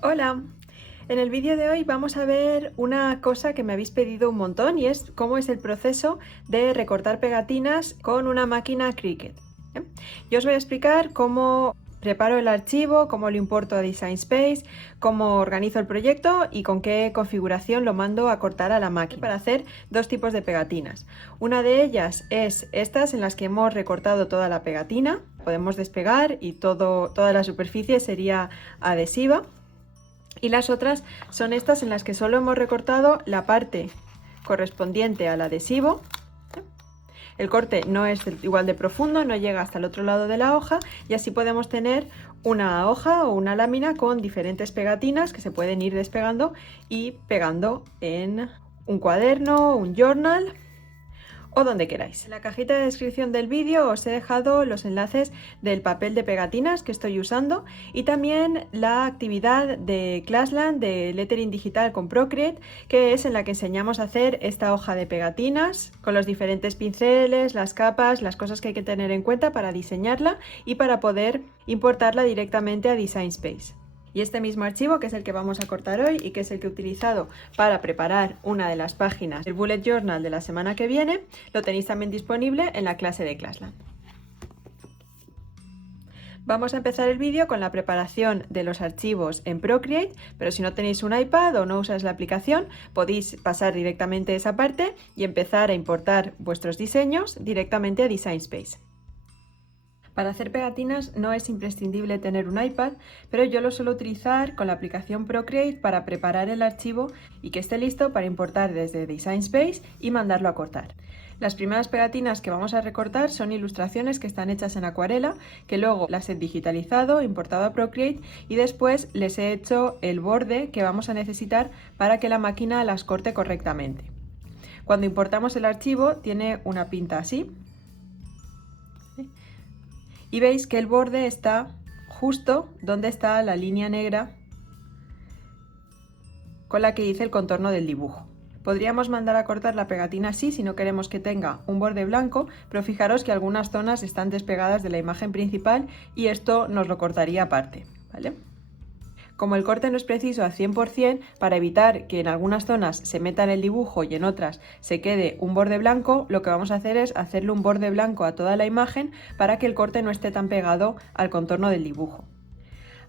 Hola, en el vídeo de hoy vamos a ver una cosa que me habéis pedido un montón y es cómo es el proceso de recortar pegatinas con una máquina Cricut. Yo os voy a explicar cómo preparo el archivo, cómo lo importo a DesignSpace, cómo organizo el proyecto y con qué configuración lo mando a cortar a la máquina para hacer dos tipos de pegatinas. Una de ellas es estas en las que hemos recortado toda la pegatina, podemos despegar y toda la superficie sería adhesiva. Y las otras son estas en las que solo hemos recortado la parte correspondiente al adhesivo. El corte no es igual de profundo, no llega hasta el otro lado de la hoja y así podemos tener una hoja o una lámina con diferentes pegatinas que se pueden ir despegando y pegando en un cuaderno, un journal o donde queráis. En la cajita de descripción del vídeo os he dejado los enlaces del papel de pegatinas que estoy usando y también la actividad de Classland de Lettering Digital con Procreate, que es en la que enseñamos a hacer esta hoja de pegatinas con los diferentes pinceles, las capas, las cosas que hay que tener en cuenta para diseñarla y para poder importarla directamente a DesignSpace. Y este mismo archivo, que es el que vamos a cortar hoy y que es el que he utilizado para preparar una de las páginas del Bullet Journal de la semana que viene, lo tenéis también disponible en la clase de Classland. Vamos a empezar el vídeo con la preparación de los archivos en Procreate, pero si no tenéis un iPad o no usáis la aplicación, podéis pasar directamente esa parte y empezar a importar vuestros diseños directamente a DesignSpace. Para hacer pegatinas no es imprescindible tener un iPad, pero yo lo suelo utilizar con la aplicación Procreate para preparar el archivo y que esté listo para importar desde DesignSpace y mandarlo a cortar. Las primeras pegatinas que vamos a recortar son ilustraciones que están hechas en acuarela, que luego las he digitalizado, importado a Procreate y después les he hecho el borde que vamos a necesitar para que la máquina las corte correctamente. Cuando importamos el archivo tiene una pinta así. Y veis que el borde está justo donde está la línea negra con la que hice el contorno del dibujo. Podríamos mandar a cortar la pegatina así si no queremos que tenga un borde blanco, pero fijaros que algunas zonas están despegadas de la imagen principal y esto nos lo cortaría aparte, ¿vale? Como el corte no es preciso al 100%, para evitar que en algunas zonas se meta en el dibujo y en otras se quede un borde blanco, lo que vamos a hacer es hacerle un borde blanco a toda la imagen para que el corte no esté tan pegado al contorno del dibujo.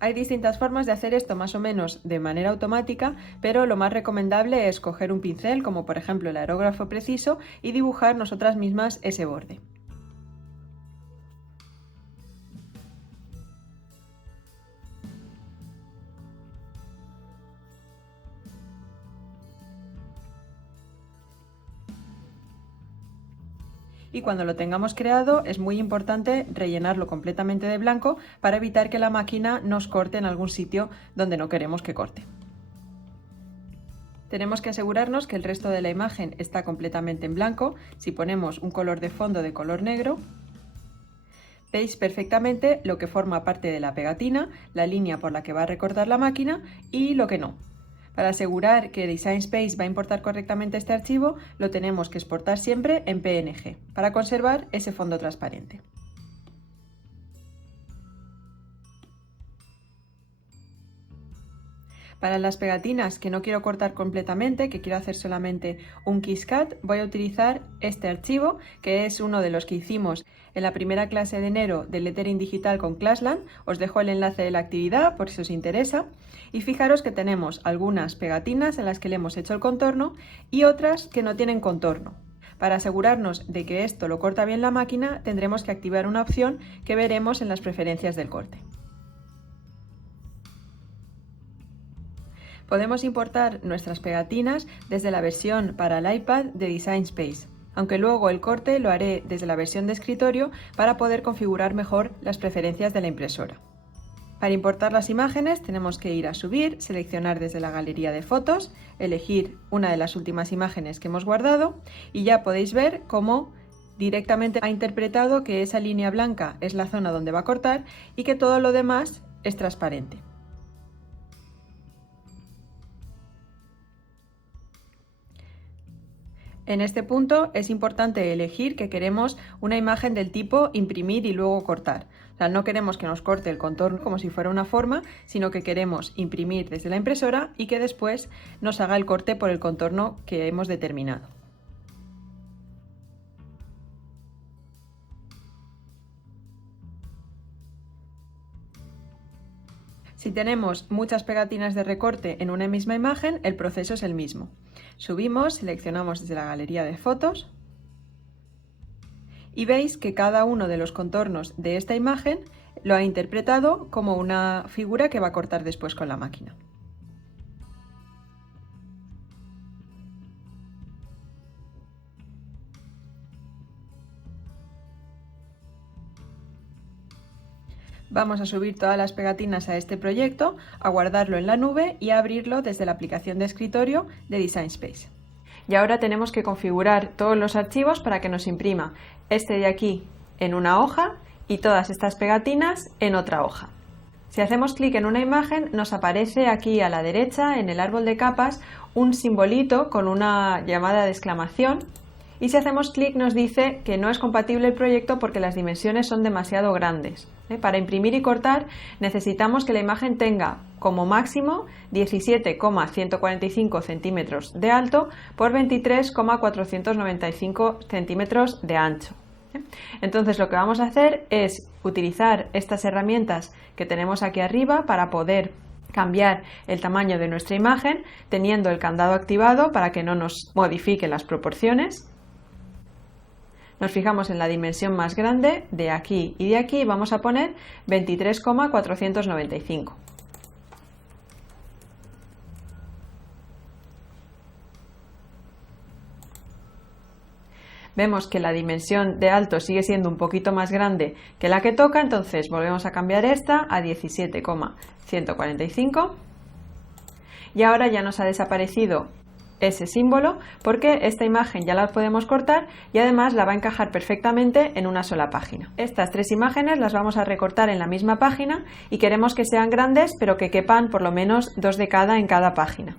Hay distintas formas de hacer esto más o menos de manera automática, pero lo más recomendable es coger un pincel, como por ejemplo el aerógrafo preciso, y dibujar nosotras mismas ese borde. Y cuando lo tengamos creado es muy importante rellenarlo completamente de blanco para evitar que la máquina nos corte en algún sitio donde no queremos que corte. Tenemos que asegurarnos que el resto de la imagen está completamente en blanco. Si ponemos un color de fondo de color negro, veis perfectamente lo que forma parte de la pegatina, la línea por la que va a recortar la máquina y lo que no. Para asegurar que DesignSpace va a importar correctamente este archivo, lo tenemos que exportar siempre en PNG, para conservar ese fondo transparente. Para las pegatinas que no quiero cortar completamente, que quiero hacer solamente un Kiss Cut, voy a utilizar este archivo, que es uno de los que hicimos en la primera clase de enero de Lettering Digital con Classland. Os dejo el enlace de la actividad por si os interesa. Y fijaros que tenemos algunas pegatinas en las que le hemos hecho el contorno y otras que no tienen contorno. Para asegurarnos de que esto lo corta bien la máquina, tendremos que activar una opción que veremos en las preferencias del corte. Podemos importar nuestras pegatinas desde la versión para el iPad de DesignSpace, aunque luego el corte lo haré desde la versión de escritorio para poder configurar mejor las preferencias de la impresora. Para importar las imágenes tenemos que ir a subir, seleccionar desde la galería de fotos, elegir una de las últimas imágenes que hemos guardado y ya podéis ver cómo directamente ha interpretado que esa línea blanca es la zona donde va a cortar y que todo lo demás es transparente. En este punto es importante elegir que queremos una imagen del tipo imprimir y luego cortar. O sea, no queremos que nos corte el contorno como si fuera una forma, sino que queremos imprimir desde la impresora y que después nos haga el corte por el contorno que hemos determinado. Si tenemos muchas pegatinas de recorte en una misma imagen, el proceso es el mismo. Subimos, seleccionamos desde la galería de fotos y veis que cada uno de los contornos de esta imagen lo ha interpretado como una figura que va a cortar después con la máquina. Vamos a subir todas las pegatinas a este proyecto, a guardarlo en la nube y a abrirlo desde la aplicación de escritorio de Design Space. Y ahora tenemos que configurar todos los archivos para que nos imprima este de aquí en una hoja y todas estas pegatinas en otra hoja. Si hacemos clic en una imagen, nos aparece aquí a la derecha, en el árbol de capas, un simbolito con una llamada de exclamación. Y si hacemos clic nos dice que no es compatible el proyecto porque las dimensiones son demasiado grandes. Para imprimir y cortar necesitamos que la imagen tenga como máximo 17,145 centímetros de alto por 23,495 centímetros de ancho. Entonces lo que vamos a hacer es utilizar estas herramientas que tenemos aquí arriba para poder cambiar el tamaño de nuestra imagen teniendo el candado activado para que no nos modifique las proporciones. Nos fijamos en la dimensión más grande de aquí y de aquí y vamos a poner 23,495. Vemos que la dimensión de alto sigue siendo un poquito más grande que la que toca, entonces volvemos a cambiar esta a 17,145 y ahora ya nos ha desaparecido ese símbolo porque esta imagen ya la podemos cortar y además la va a encajar perfectamente en una sola página. Estas tres imágenes las vamos a recortar en la misma página y queremos que sean grandes pero que quepan por lo menos 2 de cada en cada página.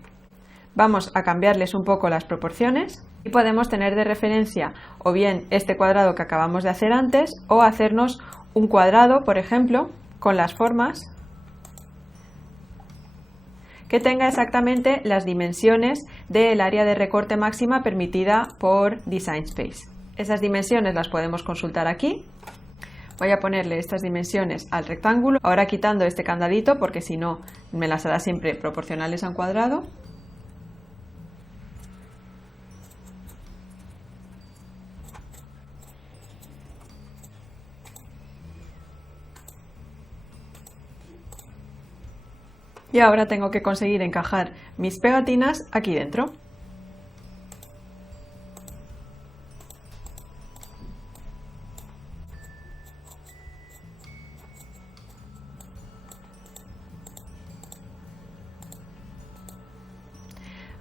Vamos a cambiarles un poco las proporciones y podemos tener de referencia o bien este cuadrado que acabamos de hacer antes o hacernos un cuadrado, por ejemplo, con las formas que tenga exactamente las dimensiones del área de recorte máxima permitida por Design Space. Esas dimensiones las podemos consultar aquí. Voy a ponerle estas dimensiones al rectángulo, ahora quitando este candadito porque si no me las hará siempre proporcionales a un cuadrado. Y ahora tengo que conseguir encajar mis pegatinas aquí dentro.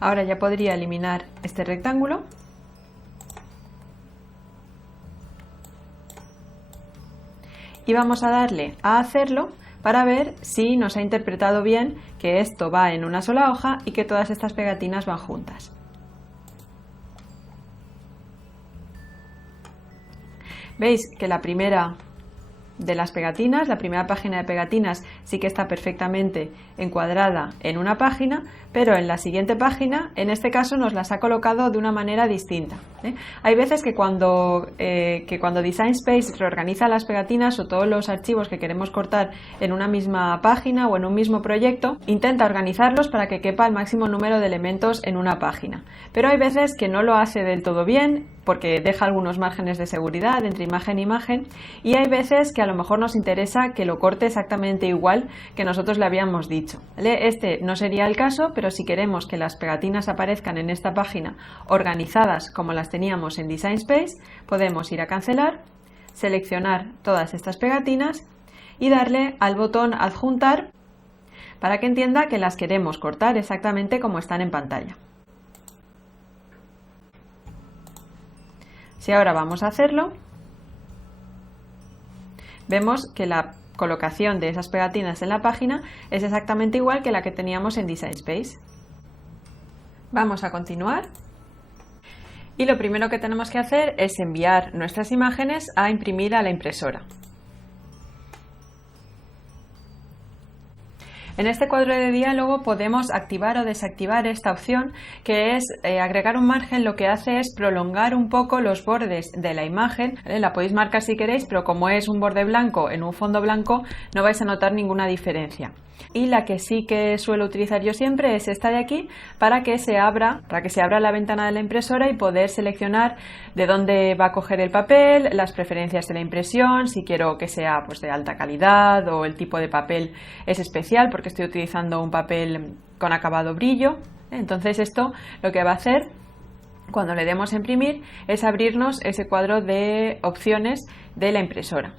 Ahora ya podría eliminar este rectángulo. Y vamos a darle a hacerlo para ver si nos ha interpretado bien que esto va en una sola hoja y que todas estas pegatinas van juntas. Veis que la primera de las pegatinas, la primera página de pegatinas sí que está perfectamente encuadrada en una página, pero en la siguiente página, en este caso, nos las ha colocado de una manera distinta. Hay veces que cuando Design Space reorganiza las pegatinas o todos los archivos que queremos cortar en una misma página o en un mismo proyecto, intenta organizarlos para que quepa el máximo número de elementos en una página. Pero hay veces que no lo hace del todo bien, porque deja algunos márgenes de seguridad entre imagen e imagen, y hay veces que a lo mejor nos interesa que lo corte exactamente igual que nosotros le habíamos dicho. Este no sería el caso, pero si queremos que las pegatinas aparezcan en esta página organizadas como las teníamos en Design Space, podemos ir a cancelar, seleccionar todas estas pegatinas y darle al botón adjuntar para que entienda que las queremos cortar exactamente como están en pantalla. Si ahora vamos a hacerlo, vemos que la colocación de esas pegatinas en la página es exactamente igual que la que teníamos en Design Space. Vamos a continuar y lo primero que tenemos que hacer es enviar nuestras imágenes a imprimir a la impresora. En este cuadro de diálogo podemos activar o desactivar esta opción, que es agregar un margen. Lo que hace es prolongar un poco los bordes de la imagen, ¿vale? La podéis marcar si queréis, pero como es un borde blanco en un fondo blanco no vais a notar ninguna diferencia. Y la que sí que suelo utilizar yo siempre es esta de aquí, para que se abra la ventana de la impresora y poder seleccionar de dónde va a coger el papel, las preferencias de la impresión, si quiero que sea pues de alta calidad o el tipo de papel es especial porque estoy utilizando un papel con acabado brillo. Entonces esto lo que va a hacer cuando le demos a imprimir es abrirnos ese cuadro de opciones de la impresora.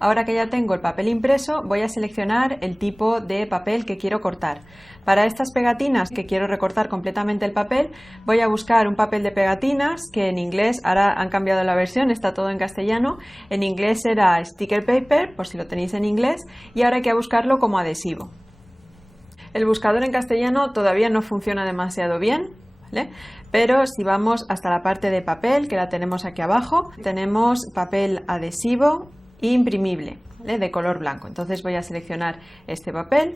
Ahora que ya tengo el papel impreso, voy a seleccionar el tipo de papel que quiero cortar. Para estas pegatinas que quiero recortar completamente el papel, voy a buscar un papel de pegatinas que en inglés, ahora han cambiado la versión, está todo en castellano. En inglés era sticker paper, por si lo tenéis en inglés, y ahora hay que buscarlo como adhesivo. El buscador en castellano todavía no funciona demasiado bien, ¿vale? Pero si vamos hasta la parte de papel, que la tenemos aquí abajo, tenemos papel adhesivo imprimible, ¿vale? De color blanco. Entonces voy a seleccionar este papel,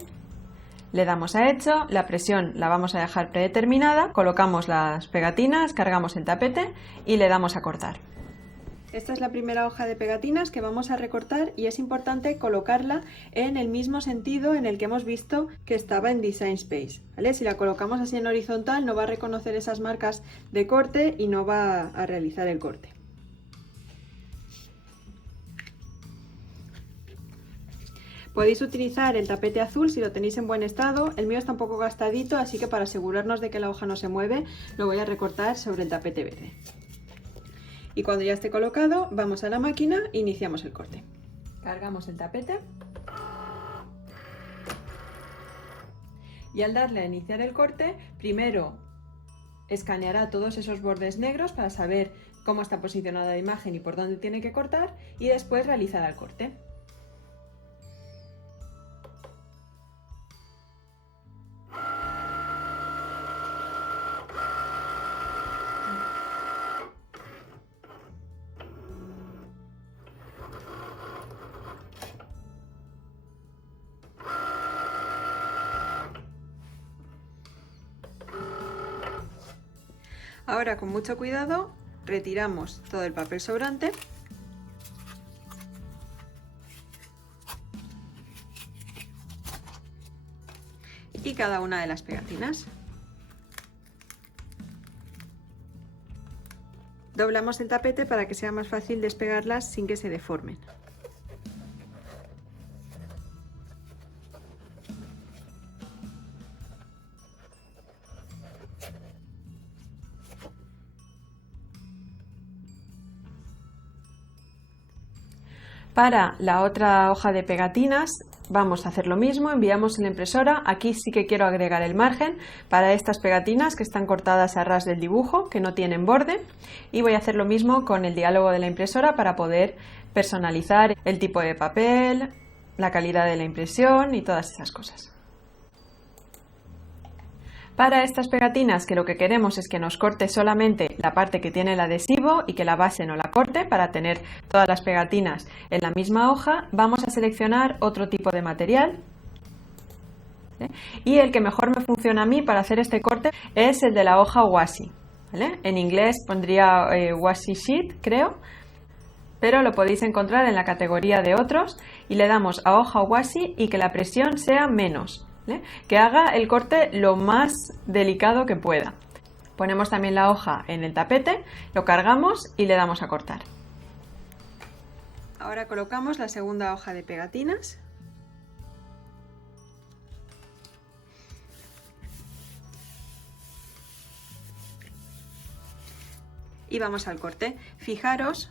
le damos a hecho, la presión la vamos a dejar predeterminada, colocamos las pegatinas, cargamos el tapete y le damos a cortar. Esta es la primera hoja de pegatinas que vamos a recortar y es importante colocarla en el mismo sentido en el que hemos visto que estaba en Design Space, ¿vale? Si la colocamos así en horizontal no va a reconocer esas marcas de corte y no va a realizar el corte. Podéis utilizar el tapete azul si lo tenéis en buen estado. El mío está un poco gastadito, así que para asegurarnos de que la hoja no se mueve, lo voy a recortar sobre el tapete verde. Y cuando ya esté colocado, vamos a la máquina e iniciamos el corte. Cargamos el tapete. Y al darle a iniciar el corte, primero escaneará todos esos bordes negros para saber cómo está posicionada la imagen y por dónde tiene que cortar, y después realizará el corte. Ahora, con mucho cuidado, retiramos todo el papel sobrante y cada una de las pegatinas. Doblamos el tapete para que sea más fácil despegarlas sin que se deformen. Para la otra hoja de pegatinas vamos a hacer lo mismo, enviamos en la impresora. Aquí sí que quiero agregar el margen para estas pegatinas que están cortadas a ras del dibujo, que no tienen borde, y voy a hacer lo mismo con el diálogo de la impresora para poder personalizar el tipo de papel, la calidad de la impresión y todas esas cosas. Para estas pegatinas, que lo que queremos es que nos corte solamente la parte que tiene el adhesivo y que la base no la corte, para tener todas las pegatinas en la misma hoja, vamos a seleccionar otro tipo de material. ¿Vale? Y el que mejor me funciona a mí para hacer este corte es el de la hoja washi, ¿vale? En inglés pondría washi sheet, creo, pero lo podéis encontrar en la categoría de otros, y le damos a hoja washi y que la presión sea menos. ¿Vale? Que haga el corte lo más delicado que pueda. Ponemos también la hoja en el tapete, lo cargamos y le damos a cortar. Ahora colocamos la segunda hoja de pegatinas. Y vamos al corte. Fijaros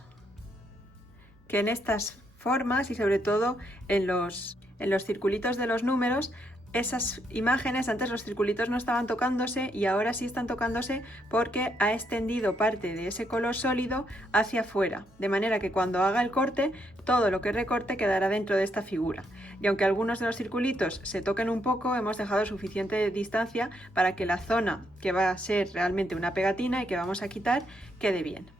que en estas formas y sobre todo en los circulitos de los números, esas imágenes, antes los circulitos no estaban tocándose y ahora sí están tocándose porque ha extendido parte de ese color sólido hacia afuera, de manera que cuando haga el corte, todo lo que recorte quedará dentro de esta figura. Y aunque algunos de los circulitos se toquen un poco, hemos dejado suficiente distancia para que la zona que va a ser realmente una pegatina y que vamos a quitar quede bien.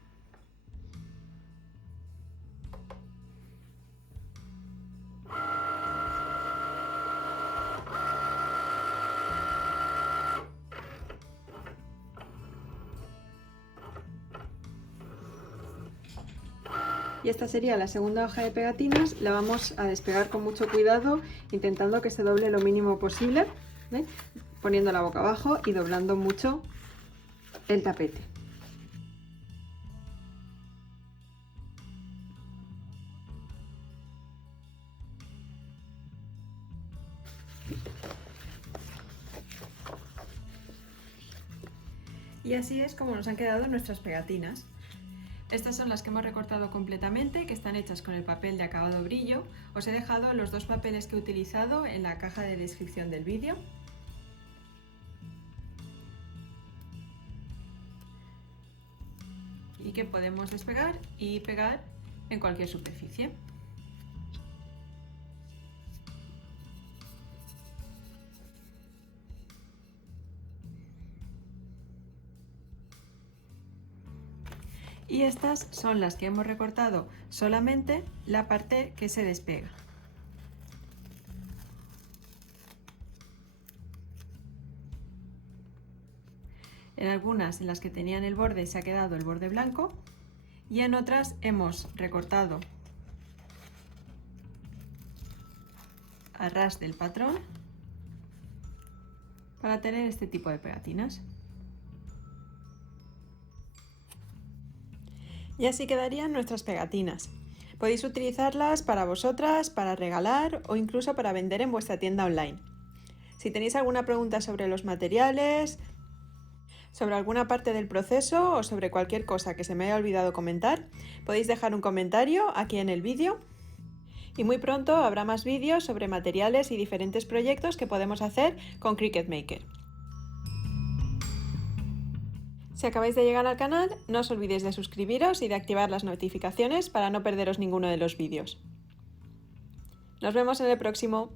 Y esta sería la segunda hoja de pegatinas. La vamos a despegar con mucho cuidado, intentando que se doble lo mínimo posible, ¿eh? Poniéndola boca abajo y doblando mucho el tapete. Y así es como nos han quedado nuestras pegatinas. Estas son las que hemos recortado completamente, que están hechas con el papel de acabado brillo. Os he dejado los dos papeles que he utilizado en la caja de descripción del vídeo. Y que podemos despegar y pegar en cualquier superficie. Y estas son las que hemos recortado solamente la parte que se despega. En algunas, en las que tenían el borde, se ha quedado el borde blanco, y en otras hemos recortado a ras del patrón para tener este tipo de pegatinas. Y así quedarían nuestras pegatinas. Podéis utilizarlas para vosotras, para regalar o incluso para vender en vuestra tienda online. Si tenéis alguna pregunta sobre los materiales, sobre alguna parte del proceso o sobre cualquier cosa que se me haya olvidado comentar, podéis dejar un comentario aquí en el vídeo. Y muy pronto habrá más vídeos sobre materiales y diferentes proyectos que podemos hacer con Cricut Maker. Si acabáis de llegar al canal, no os olvidéis de suscribiros y de activar las notificaciones para no perderos ninguno de los vídeos. Nos vemos en el próximo.